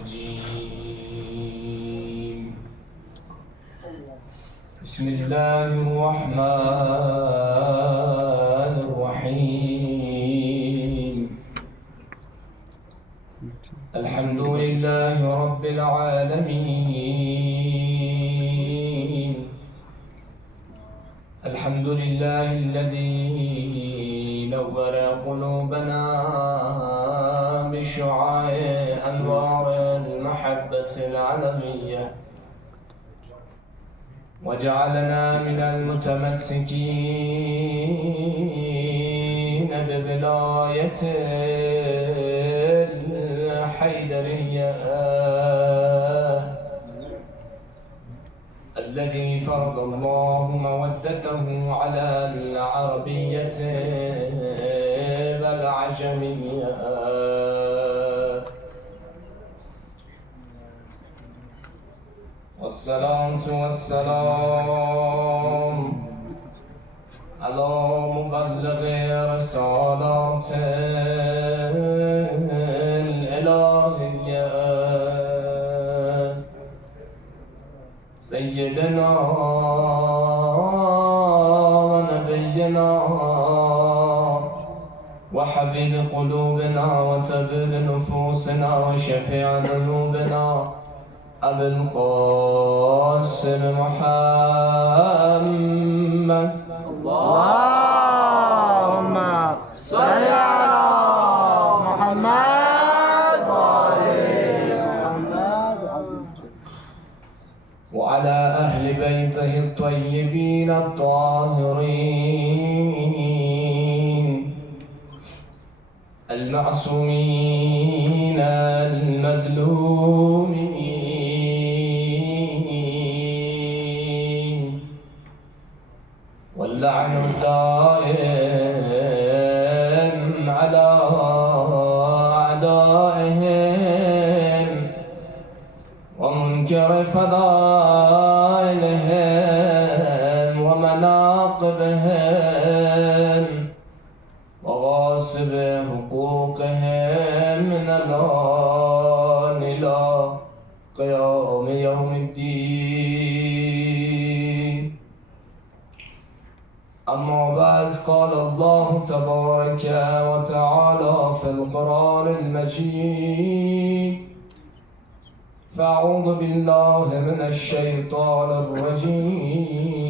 الرجيم. بسم الله الرحمن الرحيم. الحمد لله رب العالمين. الحمد لله الذي نور قلوبنا بشعاع أنوار المحبة العلوية، وجعلنا من المتمسكين بولاية الحيدرية الذي فرض الله مودته على العربية والعجمية. والصلاة والسلام على مبلغ رسالات الإلهية سيدنا ونبينا وحبيب قلوبنا وطبيب نفوسنا وشفيع ذنوبنا أبي القاسم محمد. اللهم صل على محمد وآل محمد وعلى أهل بيته الطيبين الطاهرين المعصومين المظلومين، واللعن الدائم على أعدائهم ومنكر فضائلهم ومناقبهم وغاصب حقوقهم من الآن إلى قيام يوم الدين. أما بعد، قال الله تبارك وتعالى في القرآن المجيد: فأعوذ بالله من الشيطان الرجيم.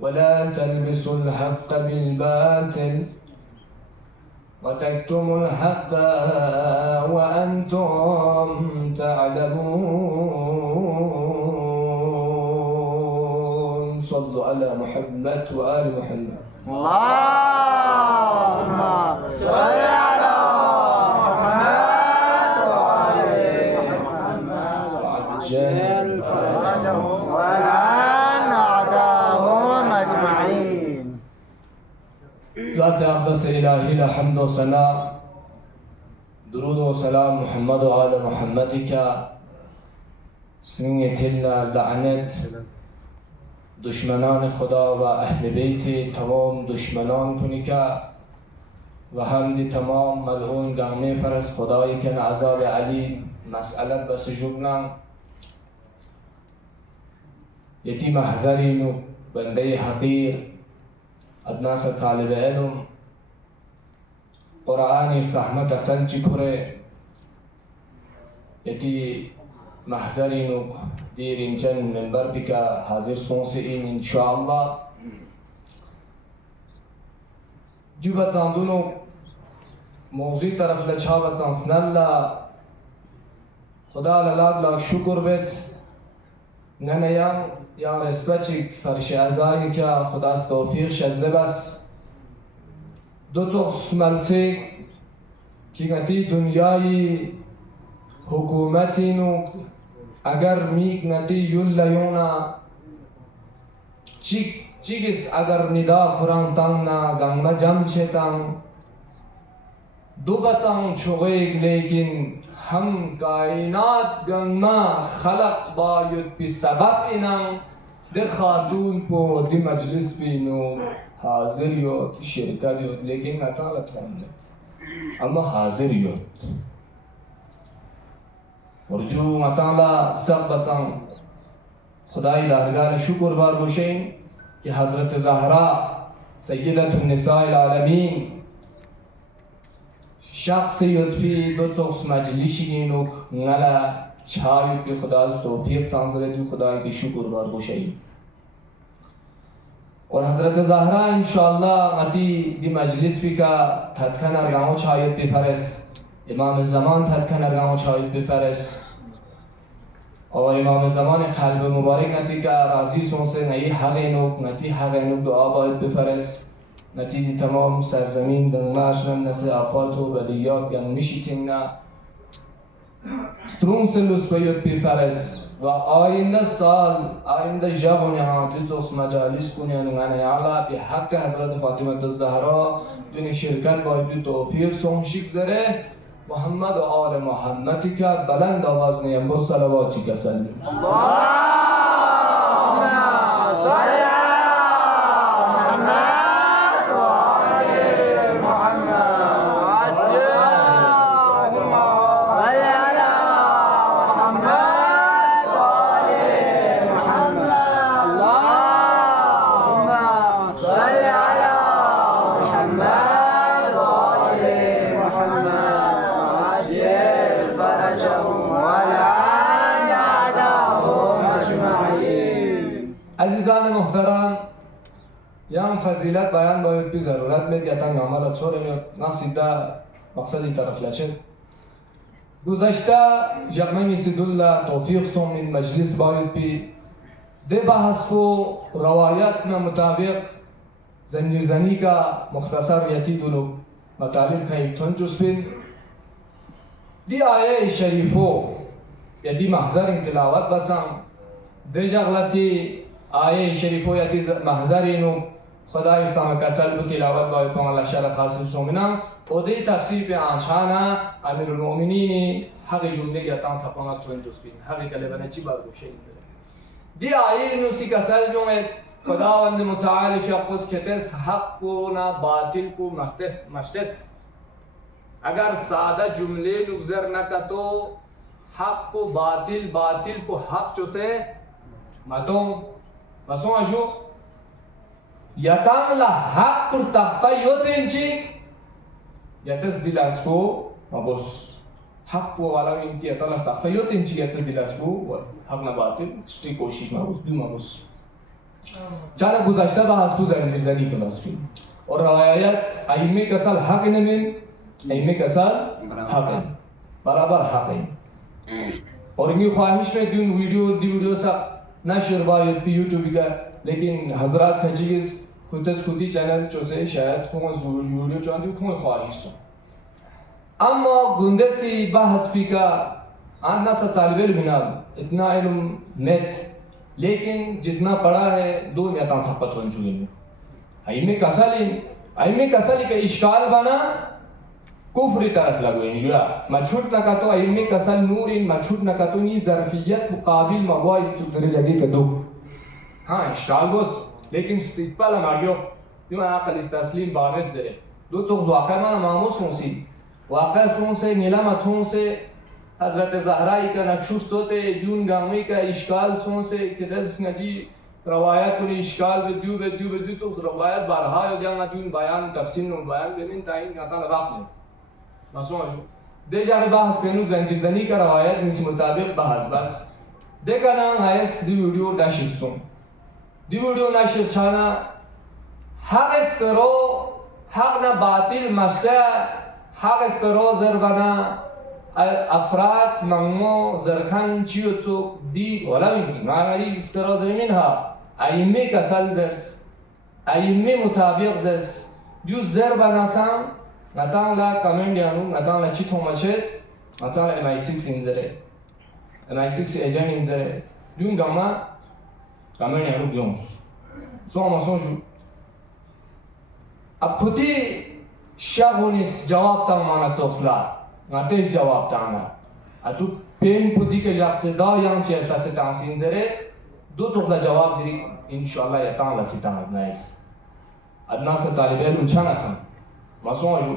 ولا تلبسوا الحق بالباطل وتكتموا الحق وأنتم تعلمون. صلوا على محمد وآل محمد. اللهم صل على محمد وآل محمد وعجل فرجهم ولعن أعداءهم أجمعين. ذات أقدس إلهي الحمد والثناء، درود و سلام محمد و آل محمدی که سنگ تلنا لعنت دشمنان خدا و اهل بیت تمام دشمنان کنی که و حمد تمام ملعون گامه فرس خدایی که عذاب علی مسئله بس جبنا یتی محضرین و بنده حقیر ادناس طالب علم قرآن فهمه کسل چی کره یتی محضرین و دیرین چند منبر بکا حاضر سونسی این انشاءالله دیو بطاندونو موضوع طرف لچها بطانسنن خدا للاک شکر بید ننیان یا رسبچی فرش ازایی که خدا توفیق شده بس دو تو ملسی که گتی دنیای حکومتینو اگر میگ نتی یونا چیگس اگر ندا قرآن تنگنا گنگما جم چیتن دو بطن چوغیگ لیکن هم کائنات گنگما خلق باید بی سبب اینم ده خاتون پو دی مجلس بینو حاضر یود شرکت یود لیکن نتالت کنه اما حاضر یاد ورجو مطالعه سبتان خدای درگاه شکر بار گوشین که حضرت زهرا سیدت النساء العالمین شخص یدفی دو توس مجلسی اینو نلا چای که خدا از توفیق تنظره دو خدای که شکر بار گوشین اور حضرت زهرا انشاءالله غتی دی مجلس بی که تدکن ارگامو چایت بفرس امام زمان تدکن ارگامو چایت بفرس اور امام زمان قلب مبارک نتی که راضی سونسه نئی حق اینو نتی حق اینو دعا باید بفرس نتی تمام سرزمین دنماش نمنس آفات و بلیات گن میشیتیم نه سترون سلوس باید بفرس و آینده سال آینده جوانی ها دیتوس مجالس کنیان و من علا به حق حضرت فاطمه الزهرا دون شرکت باید توفیق سومشیک زره محمد و آل محمدی که بلند آواز نیم با صلواتی که سلیم عزیزان محترم یام فضیلت بیان باید بی ضرورت مید یا تنگ عملت شوره میاد ناسیده مقصدی طرف لچه گذشته جمعی سیدالله توفیق سومین مجلس باید بی ده بحث کو روایت نا مطابق زنجیرزنی کا مختصر یتی دلو مطالب کئی تنجس بین دی آیه شریفو یا دی محضر تلاوت بسام ده جغلسی آیه شریفو یا دی محضر اینو خدای سام کسل بو تلاوت باید پا الله شرف حاصل سومنام و دی تفسیر به آنشانا امیر المؤمنین حق جمله یتان سپانا تنجس بین حقی کلبنه چی باید گوشه این دی آیه نوسی کسل بیومد خداوند متعال شخص کتس حق کو نا باطل کو مشتس اگر ساده جمله نگذر نکتو حق کو باطل باطل کو حق چوسه مدوم مسون اجو یتام لا حق پر تخفیوت انچی یتس دیلاسکو مبوس حق کو والا انکی یتام لا تخفیوت انچی یتس دیلاسکو حق نا باطل شتی کوشش مبوس دو مبوس چالا گذشته با حسبو زنجیرزنی که بسکیم اور روایت ائمه کسل حق نمین ائمه کسل حق برابر حق اور یہ خواہش میں دی ویڈیو سا نشر باید پی یوٹیوب کا لیکن حضرات کا چیز خودی چینل چوسے شاید کون ویڈیو چاندی کون خواہش سو اما گنده سی بحث پی کا آنا سا طالب علم اتنا علم نیت لیکن جتنا پڑا ہے دو نیتان سپت ونجوین ائمه کسلی کا اشکال بنا کفر طرف لگو انجویا مچھوٹ نکاتو ائمه کسل نور ان مچھوٹ نکاتو نی ظرفیت مقابل موائی تو در جگہ کے دو ہاں اشکال بس لیکن استقبال ماریو دیما عقل استسلیم بارد زره دو تو واقع ما ماموس ہونسی واقع سون سے نیلامت ہون سے حضرت زهرایی که نچوش صوت دیون گامی که اشکال سون سے که دست نجی روایت کنی اشکال به دیو تو روایت بارها یا دیان دیون بیان تفسیر و بیان بمین تاین نتان وقت نیم مسون اجو ده جاگه بحث بینو زنجیرزنی که روایت نیسی مطابق بحث بس ده کنان هایست دی ویڈیو نشر سون دی ویڈیو نشر چانا حق اسپرو حق نا باطل مشته حق اسپرو زربنا افراد مغمو زرکن چیوتسو دی ولا میگی معنی اسپرو زرمینها ائمه کسل زرس ائمه مطابق زرس دیو زربنا سام نتان لا کامندیانو نتان لا چی توماچت نتان لا MI6 اینزره MI6 ایجن اینزره دیون گاما کامندیانو بیونس سوما سونجو اپوتی شاغونیس جواب تا مانا توفلا نتیج جواب تانا اتو پین پوتی که جاکسه دا یان چه فاسه تانسین داره دو توفلا جواب دیری انشاءالله یتان لا سیتان ادنایس ادناس طالب علم چند اسم مسون اجو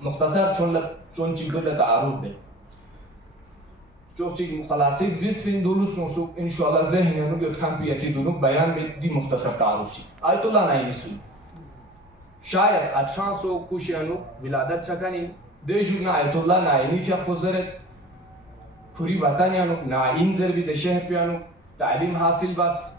mukhtasar chon chigda ta'aruf de chok mukhalasik bis fin dulu sonsuk inshallah zehni nu ge khampiyati dulu bayan be di mukhtasar ta'aruf chi ayatullah naimi suin shayad adshanso kushiyanu wiladat chakani de jurna ayatullah naimi fiya khuzeret puri watanyanu naim zerbi de shehr piyanu ta'lim hasil bas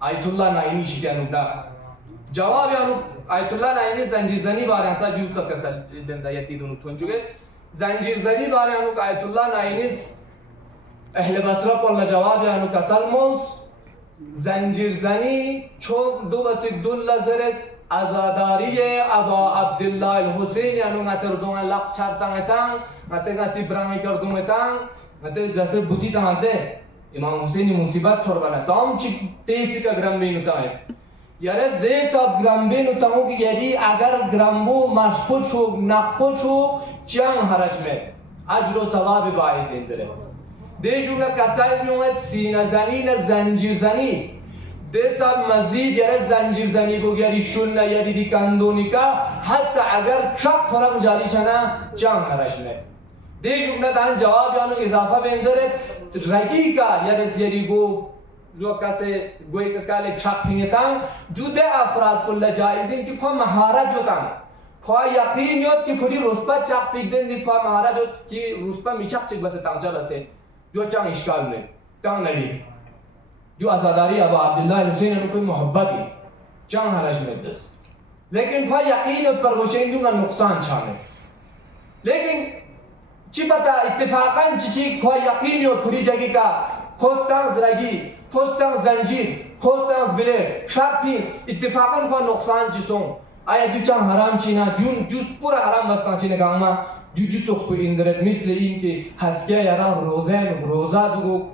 آیت الله ناینی شیانو دا جوابیانو آیت الله ناینی زنجیرزنی بارانسا دیوتا کسل دندایتی دونو تونجوگه زنجیرزنی بارانو آیت الله ناینیس اهل بصره پول جوابیانو کسل مونس زنجیرزنی چون دو بچه دول لزرت ازاداری ابا عبدالله الحسین یعنی نتردون لق چرتنگتن نتی برانگی کردونگتن نتی جسر بودی تنده امام حسینی مصیبت سر بنا تام چی تیسی کا گرام بینو تایم یارس دیس اب گرام بینو تامو کی یعنی اگر گرامبو مشکل شو نقل شو چیان حرج میں اجر و ثواب باعث اندره دیشونا کسای میومد سینه زنی نه زنجیر زنی دیس اب مزید یارس زنجیر زنی بو یاری شون نه یاری دی کندونی کا حتی اگر چک خورم جالی شنا چیان حرج میں دیشونا دان جواب یانو اضافه بندره رگی کا یارس یاری گو زو کسی گوی که کاله چاپ پینگتان دوده افراد کل جایزین که پا مهارت یوتان پا یقین یوت که پوری روسپا چاپ پیگدن دی پا مهارت یوت که روسپا میچاق چک بسه تانچا بسه یو چان اشکال نه کان نلی یو ازاداری ابا عبدالله الحسین انو کوئی محبتی چان حرج میدست لیکن پا یقین یوت پر گوشین دونگا نقصان چانه لیکن چی پتا اتفاقاً چی پا یقین یوت پوری جگی کا پستانز رگی پستانز زنجیر پستانز بله شرپیز اتفاقاً پا نقصان چیسون آیا دو چان حرام چینا دوست پورا حرام بستان چینه گاما دو چوکس پو اندرد مثل این که هسکه یاران روزا دوگو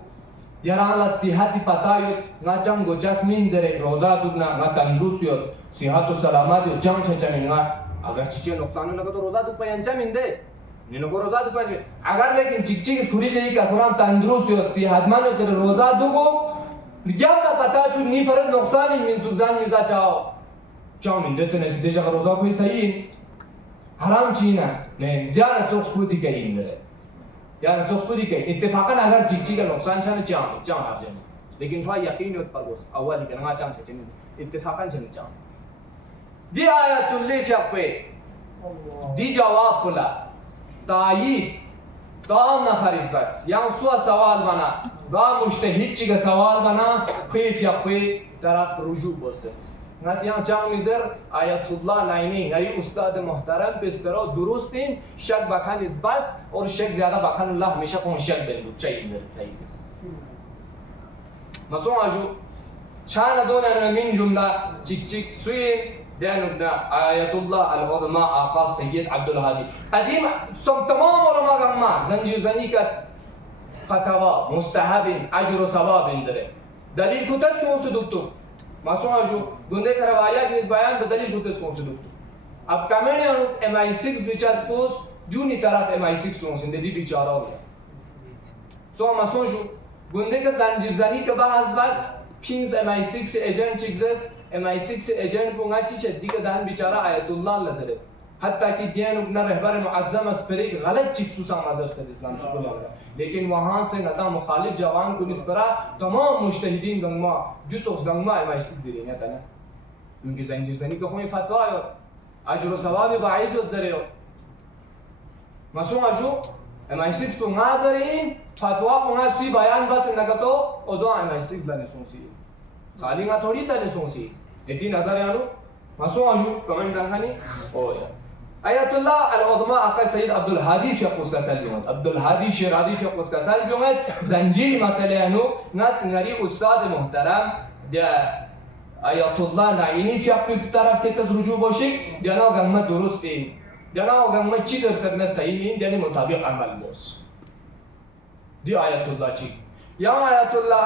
یاران لا صحتی پتایود نا چان گو جسمین درک روزا دوگنا نا تندرست یود صحت و سلامت یود جان چنچمین نا اگر چیچه نقصانو نگه تو روزا دوگ پینچمین ده نینو کو روزا دوگ پینچمین اگر لیکن چیک چیک خوری جایی که قرآن تندرست یود صحتمند یود روزا دوگو گم نا پتا چون نی فرد نقصانی من سوزان میزا چاو چاو من دفته نشتی دیشا روزا کوئی صحیح حرام چینا نه دیانا چوکس پودی که این داره دیانا چوکس پودی که اتفاقا اگر چیک چیک نقصان چانه چاو هر جنی لیکن فا یقین یود پر گوست اولی که نگاه چاو چنین اتفاقا چنین چاو دی آیت اللي فیقوی دی جواب کلا تایید تام نفریز بس یان سوا سوال بنا و مجتهد چیگه سوال بنا خیف یا خیف طرف رجوع بسس ناس یان چاو میزر آیت الله ناینی نری استاد محترم بسپرا درست این شک بکن از بس اور شک زیاده بکن الله همیشه کن شک بلدو چایی بلد مثلا آجو چند دونه من جمله چیک چیک سوین دانو آية الله العظمى آقا سيد عبد الهادي قديم سم تمام علماء غما زنجير زنيكة فتوى مستحب أجر ثواب دره دليل كتس كون سدوكتو ما سو جو گنده کا روایات نیز بیان به دلیل کتس کون سدوكتو اب کامنی انو MI6 بیچاس پوس دونی طرف MI6 کون سنده دی بیچاره هو سو ما سو جو گنده کا زنجير زنيكة بحث بس پینز MI6 ایجنت چیکزس MI6 ایجنٹ کو ناچی چه دیگه دهن بیچاره آیت الله لزره حتی که دین ابن رهبر معظم اسپری غلط چیز سوسا نظر سے اسلام سکول لیکن وہاں سے نتا مخالف جوان کو نسبرا تمام مجتهدین گنگما جوتوس گنگما MI6 زیرین یا تنه کیونکه زنجیر زنی که خوی فتوا یا اجر و ثواب باعث زره مسون اجو MI6 کو نظرین فتوا کو نسوی بیان بس نگتو او دو MI6 لنے سونسی خالی نہ تھوڑی تنے سونسی اتنی نظر یانو مسون اجو کمنٹ دخانی او یا آية الله العظمى آقا سيد عبد الهادي في قوس كسل بيومد عبد الهادي شيرازي في قوس كسل بيومد زنجير مسألة أنو ناس نري أستاذ محترم ده آية الله نعيني في أقل طرف كتز رجوع باشي ده أنا قمة درست إيه ده أنا قمة چی درصد صحیح ده مطابق عمل بوس دي آية الله چی يا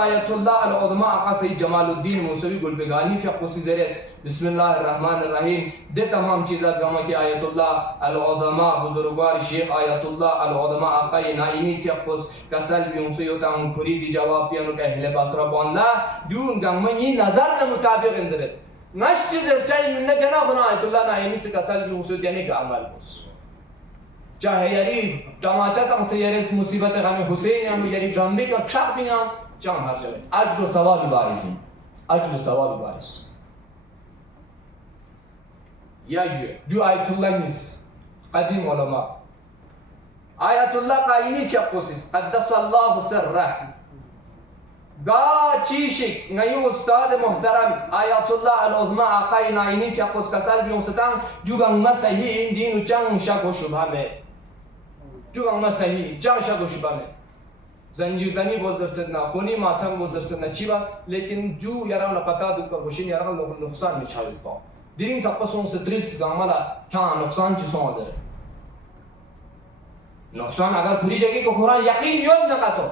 آية الله العظمى آقا سيد جمال الدين موسوي گلبگانی في قوس زرت بسم الله الرحمن الرحیم ده تمام چیزات گما که آیت الله العظمى بزرگوار شیخ آیت الله العظمى آقای نائینی فیقوس کسل بیونسوی تام پوری دی جواب پیانو که اهل بصره بانلا دون گما این نظر مطابق اندرد نش چیز ارچای من نجنا بنا آیت الله نائینی سے کسل بیونسوی دینے کا عمل بس چاہے یاری تماچا تن سے یارس مصیبت غم حسین یا یاری جنبی کا چاپ بینا چان ہر جگہ اجر و ثواب بارزین اجر و ثواب بارز يجي دو آية الله نيس قديم علماء آية الله قايني في قصص قدس الله سره قا تشيشك نيو أستاذ محترم آيات الله العظمى آقای ناینی في أقوس كسال بيوستان دوغان مسيحي دين وجان شاكو شبهامه دوغان مسيحي جان شاكو شبهامه زنجیرزنی بزرگترنا خونی ماتم بزرگترنا چیبا لیکن جو یاران پتا دو کا گوشین یاران نقصان میچاوید با دیرین سپاسون ستریس گامالا کان نقصان چی سون داره نقصان اگر پوری جگه کو قرآن یقین یاد نکاتو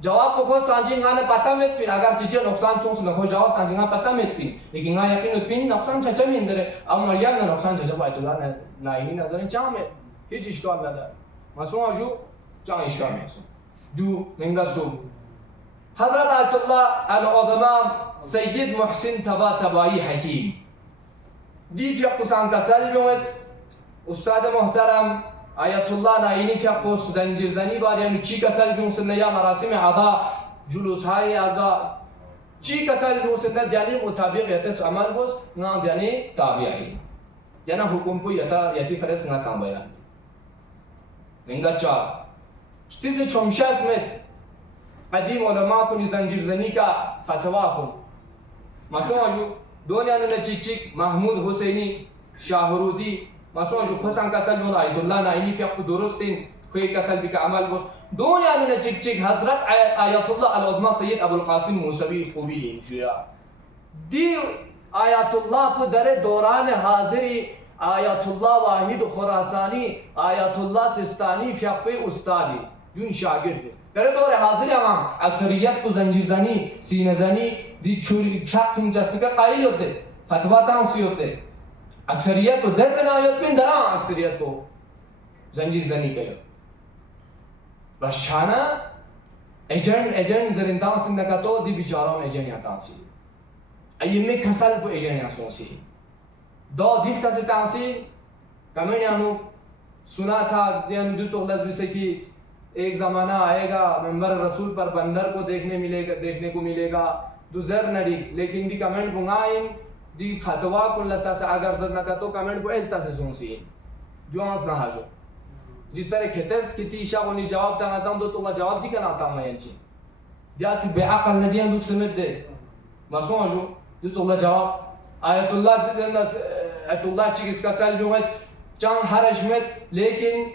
جواب کو خوش تانجینگان پتا میت پین اگر چیزی نقصان سون نخو جواب تانجینگان پتا میت پین لیکن نا یقین پین نقصان چه چه میندره اما مریم نه نقصان چه چه باید تو نه ناینی نظر چامه هیچ اشکال نداره مسون آجو چام اشکال نیست دو ننگسو حضرت آیت الله العظمى سید محسن طباطبایی حکیم دید یقصان کسل بیومد استاد محترم آیت الله ناینی یقص زنجیرزنی بار یعنی چی کسل بیومد یا مراسم عدا جلوس های عزا چی کسل بیومد یعنی مطابق یتس عمل بوس نه یعنی تابعی یعنی حکم کو یتی فرس نسان بیان ننگچا چیزی چمشاس مت قدیم علماء کو زنجیرزنی کا فتوا کو مثلا جو دنیا نے چیک محمود حسینی شاهرودی مثلا جو خسان کسل نور آیت الله ناینی فی اپ درستین کوئی کسل بک عمل بس دنیا نے چیک حضرت آیت الله العظمى سید ابو القاسم موسوی خوبی جویا دی آیت الله کو در دوران حاضری آیت الله واحد خراسانی آیت الله سیستانی فی اپ استادی یون شاگرد در دور حاضر هم اکثریت کو زنجیرزنی سینه‌زنی دی چوری چاق اینجاست که قایل ہوتے فتوا تانسی ہوتے اکثریت کو درس نایت پین درا اکثریت کو زنجیرزنی کیا بس چانا ایجن زرندان سندکاتو دی بیچاران ایجن یا تانسی ایمی کسل کو ایجن یا سونسی دو دیفتا سے تانسی کمین یانو سنا تھا یعنی دو تو لازم سے کہ ایک زمانہ آئے گا منبر رسول پر بندر کو دیکھنے کو ملے گا دو زر نڑی لیکن دی کمنٹ بنگائیں دی فتوا کو لتا سے اگر زر نہ تو کمنٹ کو التا سے سونسی جو آنس نہ ہاجو جس طرح کھتس کی تیشا کو نہیں جواب تا نہ دو تو اللہ جواب دی کنا تا میں چی دیات بے عقل ندیان دو سمت دے مسون جو دو تو اللہ جواب آیت اللہ چیز کا سال جو ہے چان حرجمت لیکن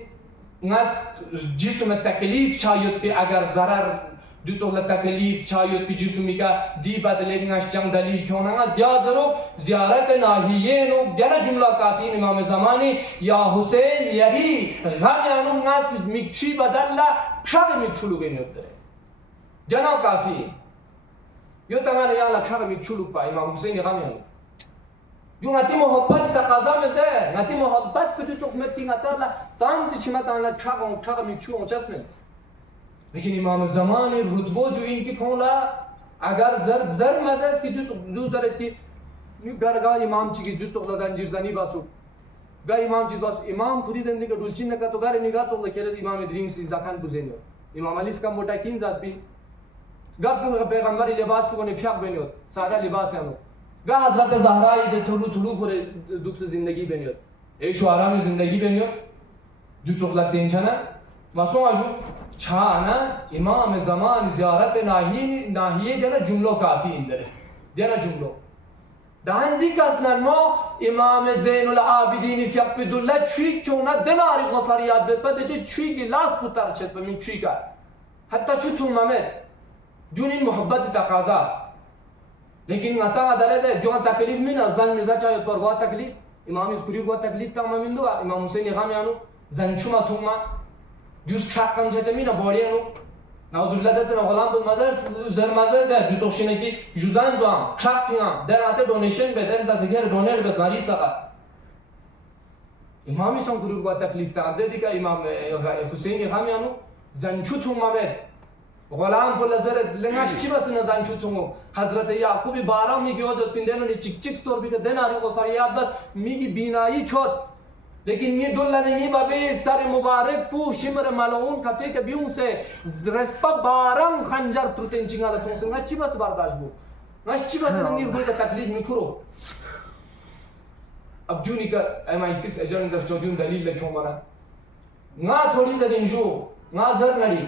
ناس جسم تکلیف چایوت پی اگر ضرر دوتولا تکلیف چایوت پی جسمی کا دی بدلے ناش جنگ دلیل کیوں نہ دیا ضرور زیارت ناحیه نو دینا جملہ کافی امام زمانی یا حسین یری غم یانو ناس میکچی بدلا شاگ میکچولو گنیوت داره دینا کافی یو تمام یا لا شاگ میکچولو پا امام حسین غم یانو یو نتی محبت تقاضا میده نتی محبت کدی تو متی نتالا سانتی چی مت آن چاق میچو اون چسمه لیکن امام زمان رتبه جو این کی کولا اگر زر مزه است که دو زرتی گرگا امام چی دو تو زنجیرزنی باسو گا امام چیز باسو امام خودی دنده که دلچین نکا تو گار نگاه تو لکه امام درینگ سی زاکان بزنیو امام علی کا موٹا کین ذات بھی گا پیغمبر لباس تو نے پھیاک بنیو سادہ لباس ہے گا حضرت زہرا یہ طلوع پر دکھ سے زندگی بنیوت ایشو آرام زندگی بنیوت جو چخلت دین چنا مسون آجو چھانا امام زمان زیارت ناحیه دینا جملو کافی اندره دینا جملو دهندی کس نرمو امام زین العابدین فی عبدالله چی کیونا دناری غفریات بید پا دیدی چی گلاس پتر چید بمین چی کار حتی چی تو ممد دون این محبت تقاضا لیکن نتا داره ده جوان تکلیف مینا زن نزا چاہیے پر وہ تکلیف امام اسکوری کو تکلیف تا ممن دو امام حسین غم یانو زن چوما توما دوست چاکم چه مینا بوریانو نعوذ بالله دتن غلام بود مزار زر مزار زد دو توشینه کی جوزان زوام چاکینا در آتے دونیشن بدل تا زگر دونر بد ماری سقا امامی سان گروه کو تکلیف تا ده دیگه امام حسین غم یانو زن چو توما بد غلام پول زرد لناش چی بس نزان شوتونو حضرت یعقوب بارا میگه داد پیندنو نی چیک چیک ستور بیده دناری و فریاد بس میگی بینایی چود لیکن می دلنه می بابی سر مبارک پو شمر ملعون کته که بیون سے رسپا بارم خنجر تو تنچینگا دا تونسن نا چی بس برداشت بو نا چی بس نیر گوی دا تقلید میکرو اب دیونی که MI6 اجرن در جودیون دلیل لکیون مانا نا تھوڑی زدین جو نا زر نری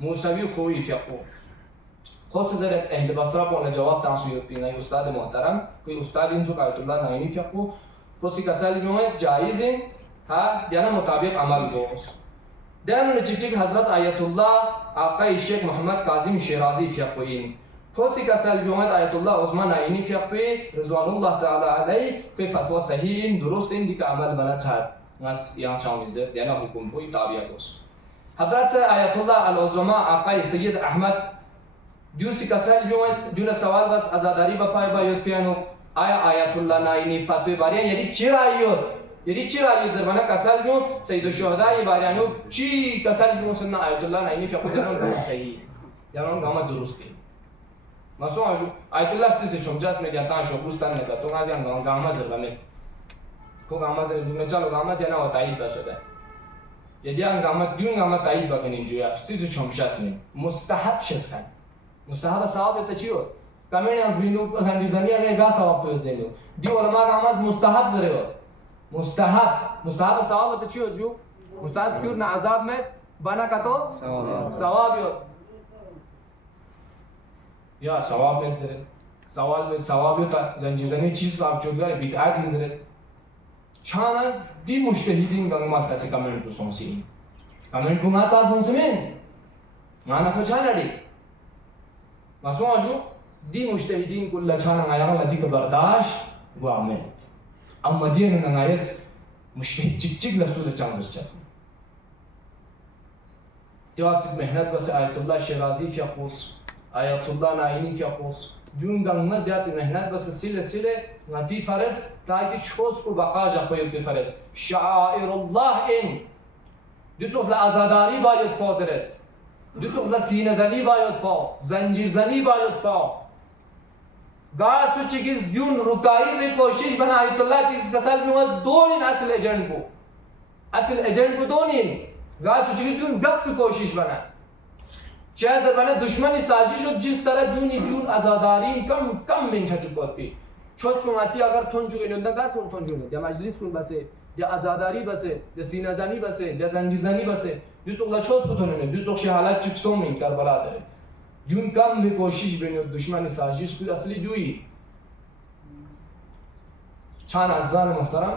موسوی خوی فقو خاص زرت اهل بصره با جواب تنصیب بینای استاد محترم کوئی استاد این تو آیت الله ناینی فقو خاصی کسایی میاد جایز ها دینا مطابق عمل دوست دانو نچیچک حضرت آیت الله آقای شیخ محمد کاظم شیرازی فقوین خاصی کسایی میاد آیت الله عثمان ناینی فقوی رضوان الله تعالی علیه کوئی فتوا صحیح درست این دیگه عمل بنات هست ناس یان چامیزه دینا حکم کوئی تابع دوست حضرت آیت الله العظما آقای سید احمد دوسی کسال بیومد دون سوال بس ازاداری بپای باید پیانو آیت الله ناینی فتوی باریان یعنی چی رایید در بنا کسال بیوم سید الشهداء باریانو چی کسال بیوم سننا آیت الله ناینی فقط دنون صحیح یعنی گام درست کی مسو آجو آیت الله سیسی چمجاس میں گرتان شوکوستان میں تو گامیان گام زربامه کو گام زربامه چلو گام دینا و تایید بشده یدی انگامت دیون گامت تایید بکنیم جویا چیزی چمشاس می مستحب شسکن مستحب ثواب تا چیو کامین از بینو زنجیر زنی اگه گا ثواب پیدا زنیو دی علما گامت مستحب زره مستحب ثواب تا چیو جو مستحب کیور نه عذاب میں بنا کا تو ثواب یا ثواب میں زره ثواب تا زنجیر زنی چیز ثواب چودگار بدعت زره چانا دی مجتهدین گنگمات کسی کامنت رو سونسی کامنت کو مات از سونسمین مانا کو چانا دی مسو آجو دی مجتهدین کل چانا غیران لدی که برداشت و عمل اما دین نغایس مجتهد چک لسول چانزر چسم دیوات مهنت بس آیت الله شیرازی فیقوس آیت الله ناینی فیقوس دون گنگمز دیات مهنت بس سیله نتی فرس تاکي شخص کو بقا جا کوي فرس شعائر الله ان دیتو لازاداری باید پازرت دیتو لسینه زنی باید پا زنجیر زنی باید پا گاسو چیز دیون رکایی به کوشش بنا آیت الله چیز کسال میومد دونین اصل ایجنت کو دونین گاسو چیز دیون گپ به کوشش بنا چه زبانه دشمنی سازش شد جس طرح دیون آزاداری کم منچا چکوت پی چوس پماتی اگر تونجو گلوندا گات سون تونجو نه یا مجلس کن بسه یا آزاداری بسه یا سینه زنی بسه یا زنجیر زنی بسه دیتو لا چوس پتونه دیتو شی حالت چکسون این کربلا داره دیون کم به کوشش بین دشمن سازش کو اصلی دوی چند عزیزان محترم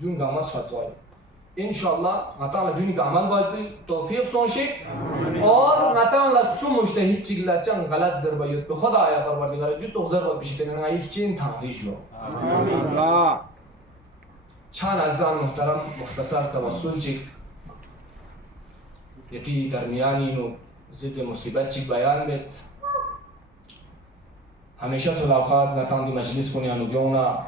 دون گاماس فتوای انشالله مثلا دونی که عمل باید بی توفیق سونشی اور مثلا سو مجتهد چیگلا چند غلط ضربیت به خدا آیا پروردگار دو تو ضربت بشی کنن ایف چین تحریش رو چند عزیزان محترم مختصر توسل چی یکی درمیانی نو ضد مصیبت چی بیان بید همیشه تو لوقات نتان دی مجلس کنی انو گیونا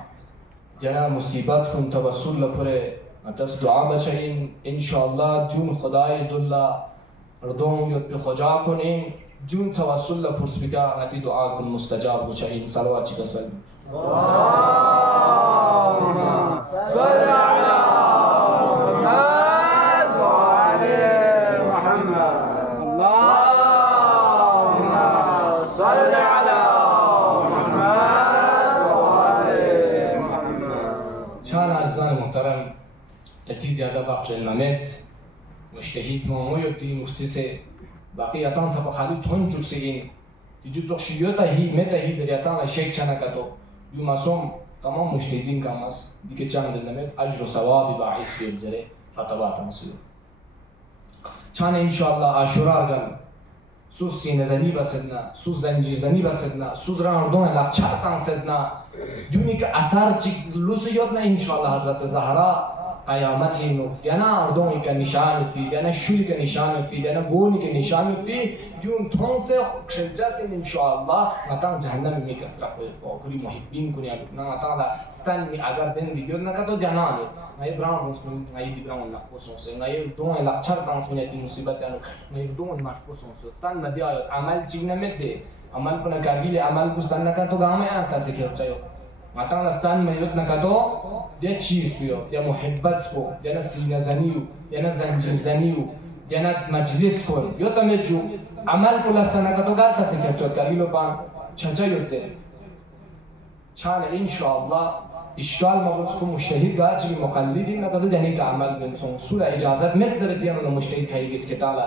جنا مصیبت کن توسل لپره دست دعا بچین انشاءالله جون خدای دلله ردوم یاد به خجا کنیم جون توسل لپرس بگا نتی دعا کن مستجاب بچین صلوات چی کسل اللهم صل على محمد وعلى محمد اللهم صل على محمد وعلى محمد چند عزیزان محترم اتی زیاده وقت نمید مشتهید ماموی دی مستیسه باقی اتان سبا خالی تون جوسین دیدو زخشیوتا هی متا هی زریاتان شیک چنه کتو دیو مسوم تمام مشتهدین کاماس دیگه چند نمید اجر و ثوابی باعث بیبزره فتوات مسیو چند انشاءالله عاشورا گن سوز سینه زنی بسدنا سوز زنجیر زنی بسدنا سوز راندون لخچار تان سدنا دونی که اثر چی لوسیوت نه انشاءالله حضرت زهرا قیامت اینو دینا اردومی که نشان پی دینا شوی که نشان پی دینا گونی که نشان پی دیون تون سے خلجاس انشاءالله متان جهنم می کسرا کوی محبین کنی نه متان استن می اگر دن ویدیو نکاتو دینا نه برام مسلم نه دی برام نخوسون سے نه دون لخچار تانس منیتی مصیبت یانو نه دون مشکوسون سے استن مدیات عمل چی نمیده عمل کنه کارگیل عمل گستن نکاتو گامه انساسی که چایو مثلا استان میاد نکاتو ده چیز بیو ده محبت بو ده نه سینه زنیو ده نه زنجیر زنیو ده نه مجلس کن یا تمجو عمل کلا نکاتو گال کسی که چود کارگیلو پان چنچا یوته چان انشاءالله اشکال مغز کو مجتهد گاچی مقلدی نکاتو دنی که عمل بنسون سوره اجازت متزر دیانو مجتهد کهی گس کتالا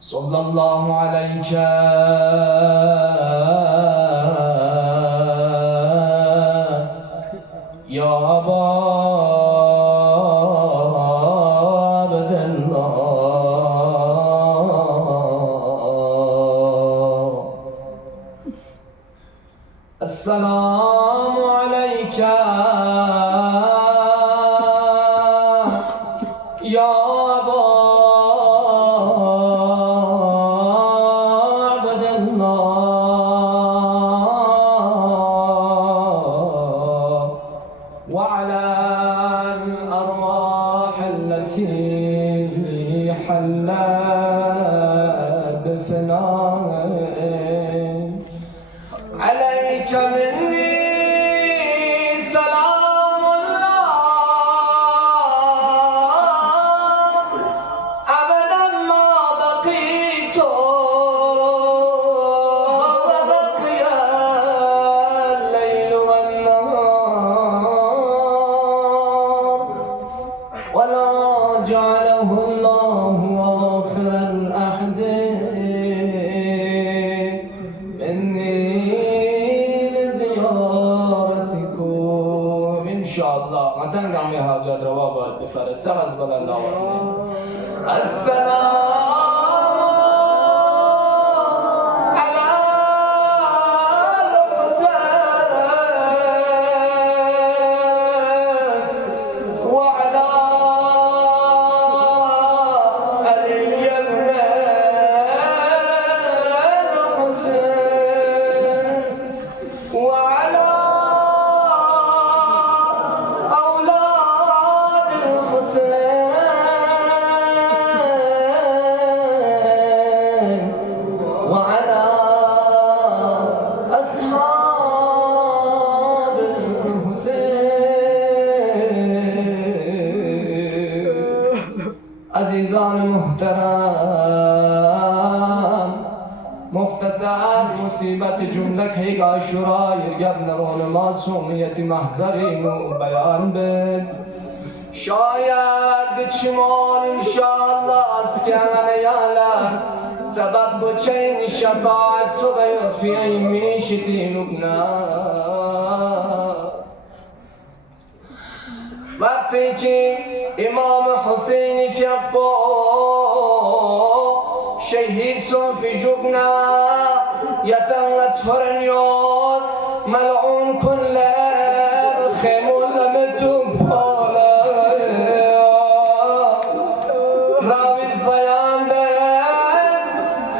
صلى الله عليك يا أبا عبد الله السلام عليك يا أبا عبد الله وعلى الأرواح التي حلت بفنائك عليك مني جعله الله آخر الأحد مني لزيارتكم إن شاء الله ما تنقم يا حاجات روابط بفرس سبز بل الله السلام عزیزان محترم مختصر مصیبت جمله که عاشورا یرگب نرون معصومیت محضرین و بیان بد شاید چمان انشاءالله از که علیالا سبب بچین شفاعت و بیت فی میشتین ابنا وقتی که امام حسین شبا شهید صوفی جبنا يتغلت فرنيوت ملعون كل خيمون لمتم فالا راويز بيان بيت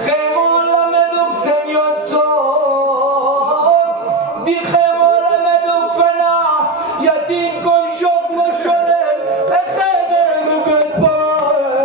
خيمون لمدوك سنيوت صوت دي خيمون لمدوك فنا يدين كن شوف مشرم اخيبين وقد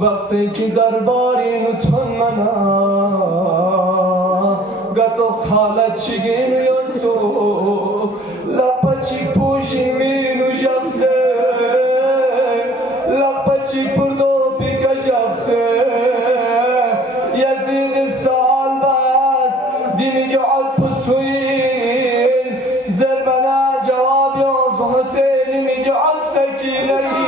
وقتی که درباری نتون منا گتوس حالت چگین یونسو لپچی پوشی مینو جاکسه لپچی پردو پیکا جاکسه یزید سال بس دیمی قعد پسوین زربنا جواب یوز حسین میگه قعد سکینه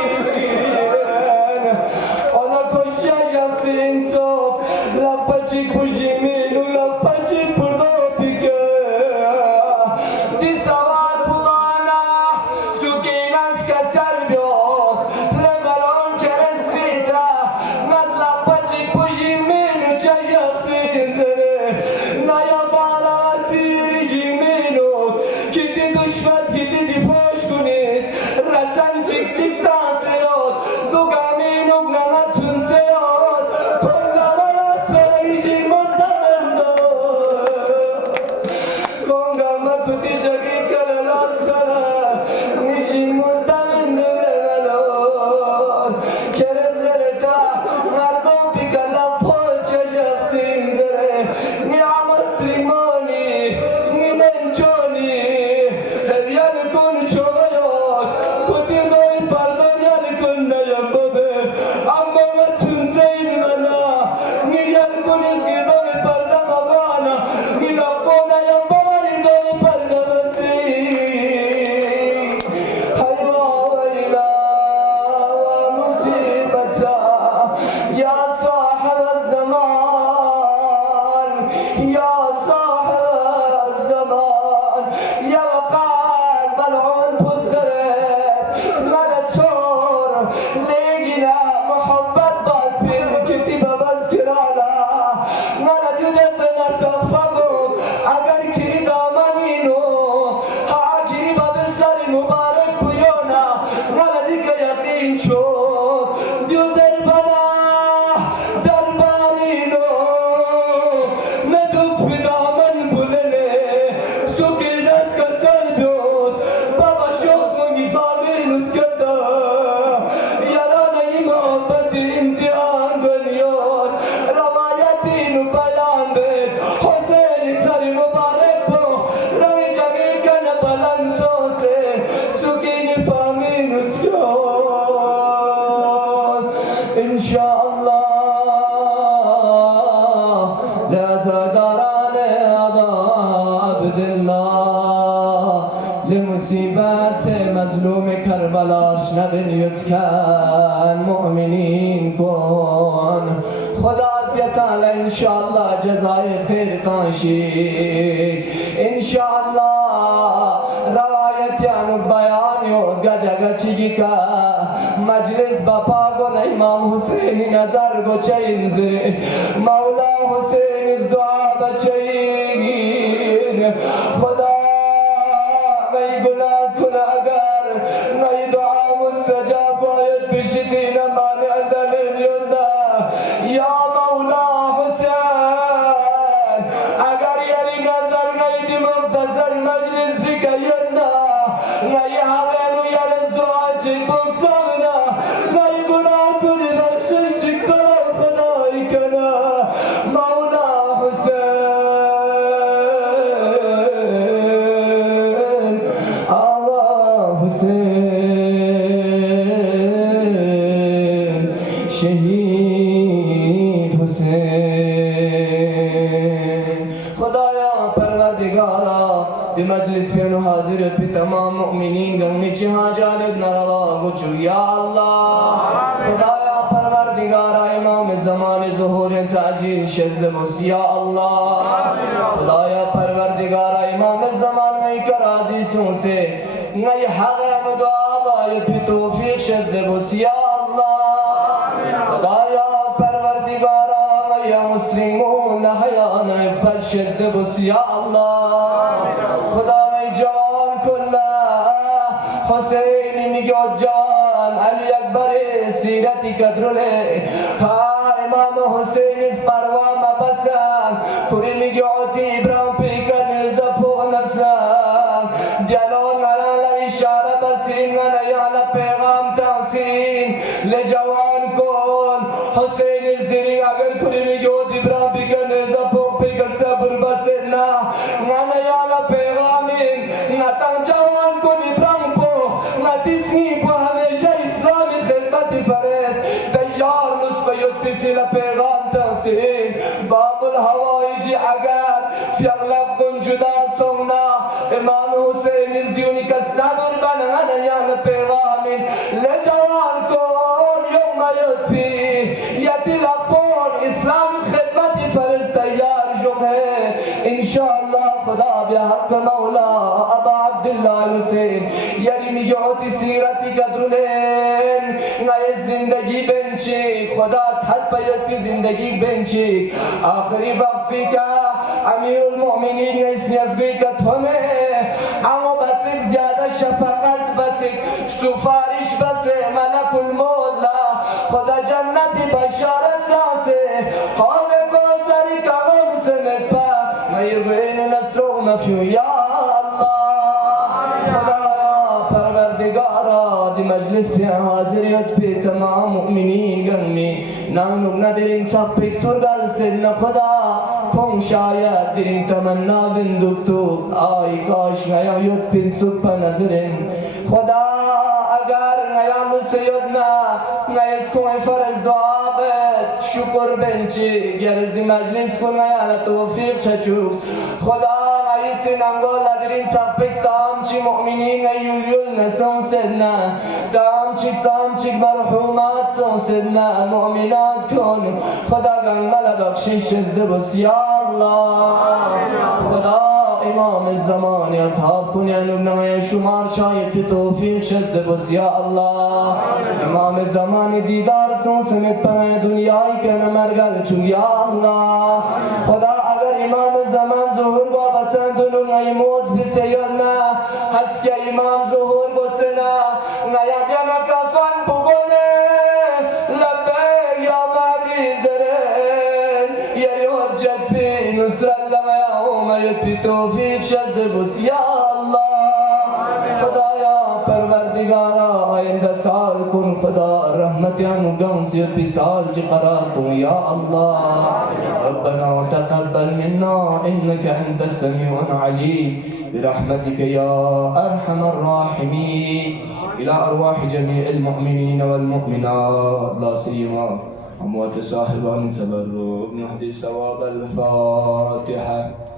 لمصیبت مظلوم کربلاش نبینید کن مؤمنین کن خدا تعالی انشاءالله جزای خیر کانشی انشاءالله روایتیان و بیانی و گجگچگی که مجلس بپا گونه امام حسینی نظر گو چینزی مولا حسین از دعا بچین خدا غی گناه کنه اگر غی دعا مستجاب باید بشتی نمانع دلیل یونده یا مولا حسین اگر یاری نظر غیدی مقتصر مجلس بکیونده غی حقیقو یارز دعا چی بکسامده غی گناه کنی بخشش چی طرف خدای کنه مولا حسین آقا حسین شهید حسین خدایا پروردگارا به مجلس پیانو حاضر پی تمام مؤمنین گنگی چی حاجانت نروا گچو یا الله خدایا پروردگارا امام زمان ظهور تعجیل شد بس یا الله خدایا پروردگارا امام زمان نئی کرازی سون سے نئی حق دعا باید پی توفیق شد بس یا الله خدایا پروردگارا یا مسلمون حیان فل شد بس یا الله خدای جوان کنه حسین میگه جان علی اکبر سیرتی کدرله ها امام حسین از پروا مبسن پوری میگه عطی ابراهیم پیکر زفو نفسن دیالون نرالا اشاره بسین نریالا پیغام تحسین لجوان کن حسین از دیری اگر پوری میگه عطی ابراهیم پیکر زفو پیکر صبر بسین نریالا پیغامین نتن جوان کن ابراهیم پو نتیسنی پو همیشه اسلامی خدمتی فرست دیار نصف یوتی فیل پیغام تحسین باب الهوایجی اگر فی اغلب کن جدا سونا امام حسین از دیونی که صبر بنان یان پیغامین لجوان کن یوم یوتی یتی لپون اسلامی خدمتی فرست دیار جمعه انشاءالله خدا بیا حق مولا ابا عبدالله حسین یاری میگوتی سیرتی قدرولین نای زندگی بنچی خدا تحت پیت پی زندگی بنچی آخری وقتی که امیر المؤمنین نیسی از بیکت همه اما بسک زیاده شفقت بسک سفارش بسک ملک المولا خدا جنتی بشارت راسه حال کو سری که غم سمپا میربین نصر و مفیو یا الله خدا پروردگارا دی مجلس پی حاضریت پی تمام مؤمنین گنمی نانو ندرین سب پی سرگل سن خدا کن شاید درین تمنا بندکتو آی کاش نیا یود پین سپا نظرین خدا اگر نیا مسیدنا نیس کوئی فرز دعا بد شکر بنچی گرز دی مجلس کن نیا لتوفیق چچوک خدا نیسی نمگو لدرین سبک تامچی مؤمنین یولیول نسون سدنا تامچی مرحومات سون سدنا مؤمنات کن خدا گنگل بخشش شزده بس یا الله خدا امام الزمان اصحاب کنیان ابنای شمار شاید پی توفیق شزده بس یا الله امام الزمان دیدار سون سمت پنای دنیای کن مرگل چون یا الله خدا اگر امام الزمان ظهور با بچن دنو نای موت بسیدنا هست که امام ظهور بچنا ناید یا نکفن بگونه لبه یا مادی زرین یری حجت فی نصر الله یوم یدی توفیق شد بس یا الله خدایا پروردگارا آینده سال کن خدا رحمتیانو گنسیت بی سال جی قرار کن یا الله ربنا تقبل منا انك انت السميع العليم برحمتك يا ارحم الراحمين الى ارواح جميع المؤمنين والمؤمنات لا سيما اموات صاحبان تبرك نحدي ثواب الفاتحه